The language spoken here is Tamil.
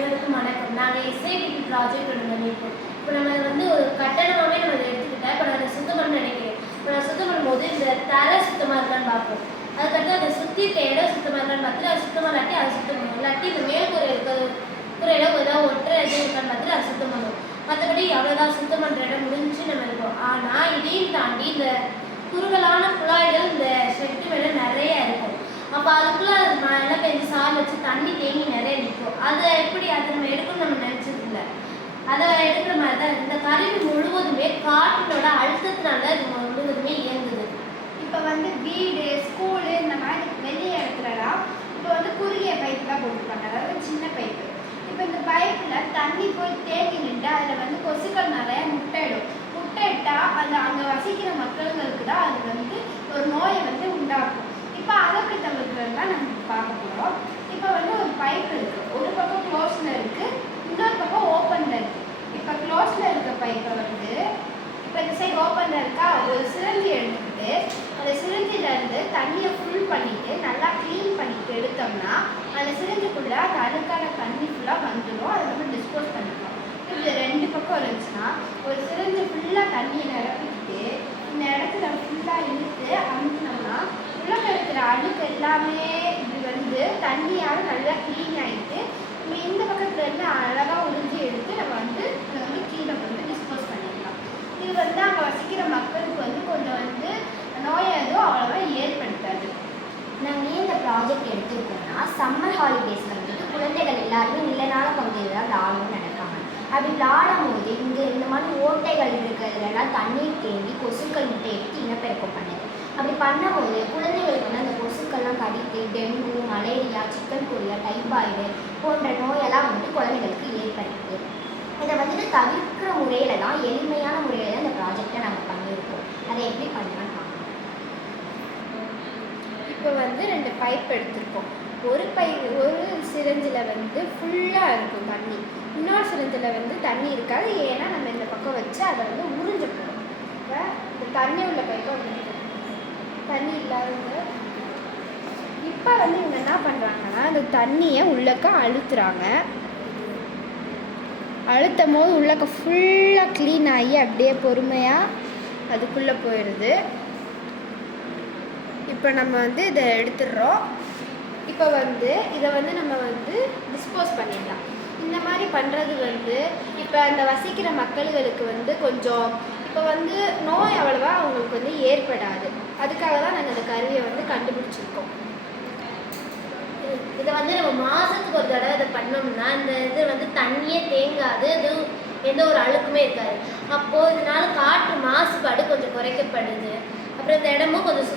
அனைவருக்கும் வணக்கம். நாங்கள் எஸ்ஐடிபி ப்ராஜெக்ட் ஒன்று பண்ணியிருக்கோம். இப்போ நம்ம வந்து ஒரு கட்டணமாகவே நம்ம அதை எடுத்துக்கிட்டா இப்போ நான் அதை சுத்தம் பண்ண நினைக்கிறேன். இப்போ நான் சுத்தம் பண்ணும்போது இந்த தரை சுத்தமாக இருக்கான்னு பார்ப்போம். அதுக்கடுத்து அதை சுற்றி இருக்க இடம் சுத்தமாக இருக்கான்னு பார்த்துட்டு அது சுத்தமாக இல்லாட்டி அதை சுத்தம் பண்ணுவோம். இல்லாட்டி இந்த மேல்கூரை இருக்கிறது குறையில ஏதாவது ஒற்றை எதுவும் இருக்கான்னு பார்த்துட்டு அதை சுத்தம் பண்ணுவோம். மற்றபடி அவ்வளோதான் சுத்தம் பண்ணுற இடம் முடிஞ்சு நம்ம இருக்கோம். ஆனால் இதையும் தாண்டி இந்த குறுகலான குழாய்கள் இந்த ஷெட்டு மேலே நிறைய இருக்கும். அப்போ அதுக்குள்ளே மழை பெஞ்சு சால் வச்சு தண்ணி தேங்கி நிறைய நிற்கும். அதை எப்படி அதை நம்ம எடுக்கணும்னு நம்ம நினச்சது இல்லை. அதை எடுக்கிற மாதிரி தான் இந்த கருவி முழுவதுமே காற்றினோட அழுத்தத்தினால இது முழுவதுமே இயங்குது. இப்போ வந்து வீடு, ஸ்கூலு இந்த மாதிரி வெளியே இடத்துலலாம் இப்போ வந்து குறுகிய பைப்பு தான் போட்டுருப்பாங்க, அதாவது சின்ன பைப்பு. இப்போ இந்த பைப்பில் தண்ணி போய் தேங்கி நின்று அதில் வந்து கொசுக்கள் நிறைய முட்டையிடும். முட்டையிட்டால் அந்த அங்கே வசிக்கிற மக்களுக்கு தான் அது வந்து ஒரு நோயை வந்து உண்டாக்கும். இப்போ அதை எப்படி தவிர்க்கிறது தான் நம்ம பார்க்க போகிறோம். இப்போ வந்து ஒரு பைப் இருக்குது, ஒரு பக்கம் க்ளோஸில் இருக்குது, இன்னொரு பக்கம் ஓப்பனில் இருக்குது. இப்போ க்ளோஸில் இருக்க பைப்பை வந்து இப்போ இந்த சைடு ஓப்பனில் இருக்கா, ஒரு சிரஞ்சி எடுத்துக்கிட்டு அந்த சிரஞ்சிலேருந்து தண்ணியை ஃபுல் பண்ணிவிட்டு நல்லா க்ளீன் பண்ணிட்டு எடுத்தோம்னா அந்த சிரஞ்சுக்குள்ளே அந்த அழுக்கான தண்ணி ஃபுல்லாக வந்துடும். அதை வந்து டிஸ்போஸ் பண்ணிக்கலாம். இது ரெண்டு பக்கம் இருந்துச்சுன்னா ஒரு சிரஞ்சு ஃபுல்லாக தண்ணியை நிரப்பிக்கிட்டு இந்த இடத்துல ஃபுல்லாக இழுத்து அமுத்தினோம்னா உள்ள இருக்கிற அழுக்கு எல்லாமே இப்படி வந்து தண்ணியால் நல்லா க்ளீன் ஆகிட்டு இந்த பக்கத்துல இருந்து அழகாக உறிஞ்சி எடுத்து நம்ம வந்து அதை வந்து கீழே வந்து டிஸ்போஸ் பண்ணிடலாம். இது வந்து அங்கே வசிக்கிற மக்களுக்கு வந்து கொஞ்சம் வந்து நோய் எதுவும் அவ்வளோவா ஏற்படுத்தாது. நாங்கள் ஏன் இந்த ப்ராஜெக்ட் எடுத்துருக்கோம்னா, சம்மர் ஹாலிடேஸில் வந்துட்டு குழந்தைகள் எல்லாருமே நிலநாள பகுதியில் தான் விளாடணும்னு நினைப்பாங்க. அப்படி விளாடும் போது இங்கே இந்த மாதிரி ஓட்டைகள் இருக்கிறதுலாம் தண்ணீர் தேங்கி கொசுக்கள் முட்டை எடுத்து இனப்பெருக்கம் பண்ணுது. அப்படி பண்ணும்போது குழந்தைகளுக்கு வந்து அந்த கொசுக்கள்லாம் கடித்து டெங்கு, மலேரியா, சிக்கன் குனியா, டைபாய்டு போன்ற நோயெல்லாம் வந்துட்டு குழந்தைகளுக்கு ஏற்படுது. இதை வந்துட்டு தவிர்க்கிற முறையில் தான், எளிமையான முறையில் தான் இந்த ப்ராஜெக்டை நாங்கள் பண்ணியிருக்கோம். அதை எப்படி பண்ணலான்னு பார்க்கணும். இப்போ வந்து 2 பைப் எடுத்திருக்கோம். ஒரு சிரஞ்சில் வந்து ஃபுல்லாக இருக்கும் தண்ணி, இன்னொரு சிரஞ்சில் வந்து தண்ணி இருக்காது. ஏன்னா நம்ம இந்த பக்கம் வச்சு அதை வந்து உறிஞ்ச போகிறோம். இப்போ இந்த தண்ணி உள்ள பைப்பை உறிஞ்சிடும், தண்ணி இல்லாதவங்க. இப்போ வந்து இவங்க என்ன பண்ணுறாங்கன்னா அந்த தண்ணியை உள்ளக்க அழுத்துறாங்க. அழுத்தும் போது உள்ளக்க ஃபுல்லாக க்ளீன் ஆகி அப்படியே பொறுமையாக அதுக்குள்ளே போயிடுது. இப்போ நம்ம வந்து இதை எடுத்துடுறோம். இப்போ வந்து இதை வந்து நம்ம வந்து டிஸ்போஸ் பண்ணிடலாம். இந்த மாதிரி பண்ணுறது வந்து இப்போ அந்த வசிக்கிற மக்களுக்கு வந்து கொஞ்சம் இப்போ வந்து நோய் அவ்வளோவா அவங்களுக்கு வந்து ஏற்படாது. அதுக்காக தான் நாங்கள் அந்த கருவியை வந்து கண்டுபிடிச்சிருக்கோம். இதை வந்து நம்ம மாதத்துக்கு ஒரு தடவை இதை பண்ணோம்னா இந்த இது வந்து தண்ணியே தேங்காது, அது எந்த ஒரு அழுக்குமே இருக்காது. அப்போது இதனால காற்று மாசுபாடு கொஞ்சம் குறைக்கப்படுது. அப்புறம் இந்த இடமும் கொஞ்சம்